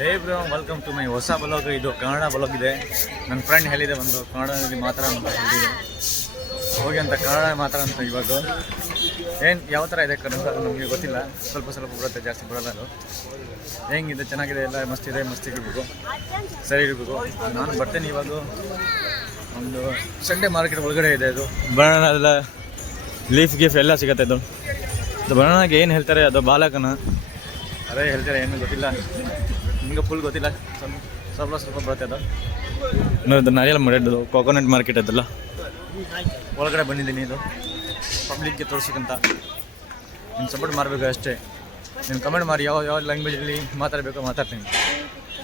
Hey bro, welcome to my ಹೊಸ blog. ಇದು Kannada blog ಇದೆ. ನನ್ನ ಫ್ರೆಂಡ್ ಹೇಳಿದೆ ಒಂದು ಕನ್ನಡದಲ್ಲಿ ಮಾತಾಡೋ ಅಂತ ಹೇಳಿದೆ, ಹೋಗಿ ಅಂತ ಕನ್ನಡ ಮಾತಾಡೋಂತ. ಇವಾಗ ಏನು ಯಾವ ಥರ ಇದೆ ಕನ್ನಡ ನಮಗೆ ಗೊತ್ತಿಲ್ಲ, ಸ್ವಲ್ಪ ಸ್ವಲ್ಪ ಬರುತ್ತೆ, ಜಾಸ್ತಿ ಬರೋಲ್ಲ. ಅದು ಹೆಂಗಿದೆ, ಚೆನ್ನಾಗಿದೆ, ಎಲ್ಲ ಮಸ್ತಿದೆ, ಮಸ್ತಿಗಿರ್ಬೇಕು, ಸರಿ ಇರಬೇಕು. ನಾನು ಬರ್ತೇನೆ ಇವಾಗ. ಒಂದು ಸಂಡೇ ಮಾರ್ಕೆಟ್ ಒಳಗಡೆ ಇದೆ. ಅದು ಬನಾನಾ ಎಲ್ಲ ಲೀಫ್ ಗೀಫ್ ಎಲ್ಲ ಸಿಗುತ್ತೆ. ಅದು ಬನಾನಾಗೆ ಏನು ಹೇಳ್ತಾರೆ, ಅದು ಬಾಲಕನ ಅದೇ ಹೇಳ್ತಾರೆ, ಏನು ಗೊತ್ತಿಲ್ಲ ನಿಮಗೆ, ಫುಲ್ ಗೊತ್ತಿಲ್ಲ, ಸ್ವಲ್ಪ ಸ್ವಲ್ಪ ಬರುತ್ತೆ. ಅದು ಇನ್ನೊಂದು ನಾರಿಯಲ್ ಮಾಡಿದ್ದು ಕೋಕೋನಟ್ ಮಾರ್ಕೆಟ್ ಅದೆಲ್ಲ ಒಳಗಡೆ ಬಂದಿದ್ದೀನಿ. ಇದು ಪಬ್ಲಿಕ್ಗೆ ತೋರಿಸೋಕ್ಕಂತ ನೀನು ಸಪೋರ್ಟ್ ಮಾಡಬೇಕು ಅಷ್ಟೇ. ನೀನು ಕಮೆಂಟ್ ಮಾಡಿ ಯಾವ ಯಾವ ಲ್ಯಾಂಗ್ವೇಜಲ್ಲಿ ಮಾತಾಡಬೇಕು ಮಾತಾಡ್ತೀನಿ.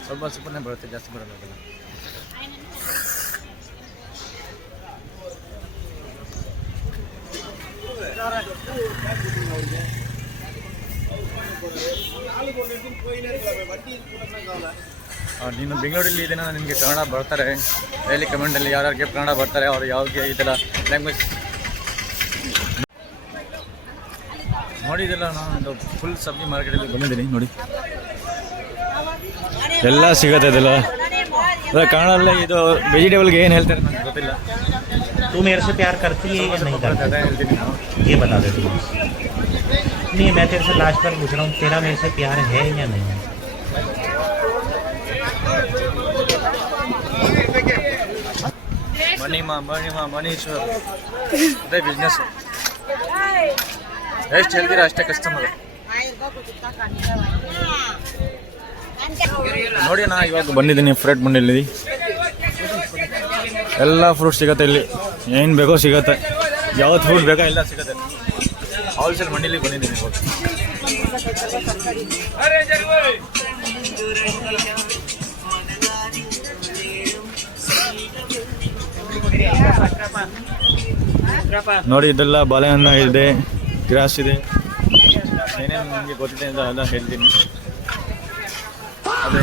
ಸ್ವಲ್ಪ ಸ್ವಲ್ಪನೇ ಬರುತ್ತೆ, ಜಾಸ್ತಿ ಬರೋಲ್ಲ ಅದೆಲ್ಲ. ನೀನು ಬೆಂಗಳೂರಲ್ಲಿ ಇದನ್ನ ನಿಮಗೆ ಕನ್ನಡ ಬರ್ತಾರೆ, ಡೈಲಿ ಕಮೆಂಟಲ್ಲಿ ಯಾರ್ಯಾರಿಗೆ ಕನ್ನಡ ಬರ್ತಾರೆ, ಅವರು ಯಾವ್ಗೆ ಈ ಥರ ಲ್ಯಾಂಗ್ವೇಜ್ ನೋಡಿ. ಇದೆಲ್ಲ ನಾನು ಫುಲ್ ಸಬ್ಜಿ ಮಾರ್ಕೆಟಲ್ಲಿ ಬಂದಿದ್ದೀನಿ ನೋಡಿ, ಎಲ್ಲ ಸಿಗುತ್ತೆ ಇದೆಲ್ಲ. ಕನ್ನಡಲ್ಲೇ ಇದು ವೆಜಿಟೇಬಲ್ಗೆ ಏನು ಹೇಳ್ತಾರೆ ನನಗೆ ಗೊತ್ತಿಲ್ಲ. तू मेरे से प्यार करती है या नहीं करती ಹೇಳ್ತೀನಿ ನಾನು. ये बता दे तू। नहीं, मैं तेरे से लास्ट बार पूछ रहा हूँ, तेरा मेरे से प्यार है या नहीं? ಮನೀಶ್ವರ್ ಅದೇ ಬಿಸ್ನೆಸ್. ಎಷ್ಟು ಹೇಳ್ತೀರಾ ಅಷ್ಟೇ ಕಸ್ಟಮರ್. ನೋಡಿ, ನಾ ಇವಾಗ ಬಂದಿದ್ದೀನಿ ಫ್ರೂಟ್ ಮಂಡಿಯಲ್ಲಿ. ಎಲ್ಲ ಫ್ರೂಟ್ ಸಿಗುತ್ತೆ ಇಲ್ಲಿ, ಏನು ಬೇಕೋ ಸಿಗುತ್ತೆ, ಯಾವ್ದು ಫ್ರೂಟ್ ಬೇಕೋ ಎಲ್ಲ ಸಿಗುತ್ತೆ. ಹೋಲ್ಸೇಲ್ ಮಂಡಿಲಿ ಬಂದಿದ್ದೀನಿ ಇವಾಗ. ನೋಡಿ, ಇದೆಲ್ಲ ಬಾಳೆಹಣ್ಣು ಇದೆ, ಗ್ರಾಸ್ ಇದೆ, ಏನೇನು ನನಗೆ ಗೊತ್ತಿದೆ ಅಂತ ಎಲ್ಲ ಹೇಳ್ತೀನಿ. ಅದೇ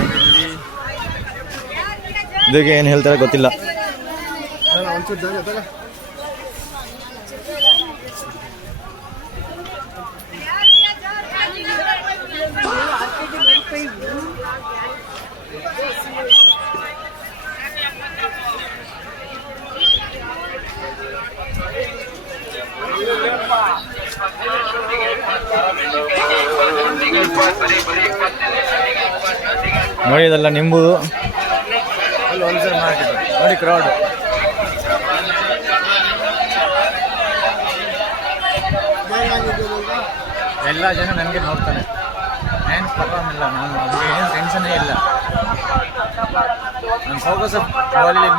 ಇದಕ್ಕೆ ಏನು ಹೇಳ್ತಾರೆ ಗೊತ್ತಿಲ್ಲ. ನೋಡಿ, ಇದೆಲ್ಲ ನಿಂಬು ಅಲ್ಲಿ ಹೋಲ್ಸೇಲ್ ಮಾರ್ಕೆಟ್ ನೋಡಿ, ಕ್ರೌಡ್ ಎಲ್ಲ ಜನ ನನಗೆ ನೋಡ್ತಾನೆ. ಏನು ಪ್ರಾಬ್ಲಮ್ ಇಲ್ಲ, ನಾನು ನನಗೆ ಏನು ಟೆನ್ಷನ್ನೇ ಇಲ್ಲ. ನನ್ನ ಫೋಕಸ್ ಇಲ್ಲಿ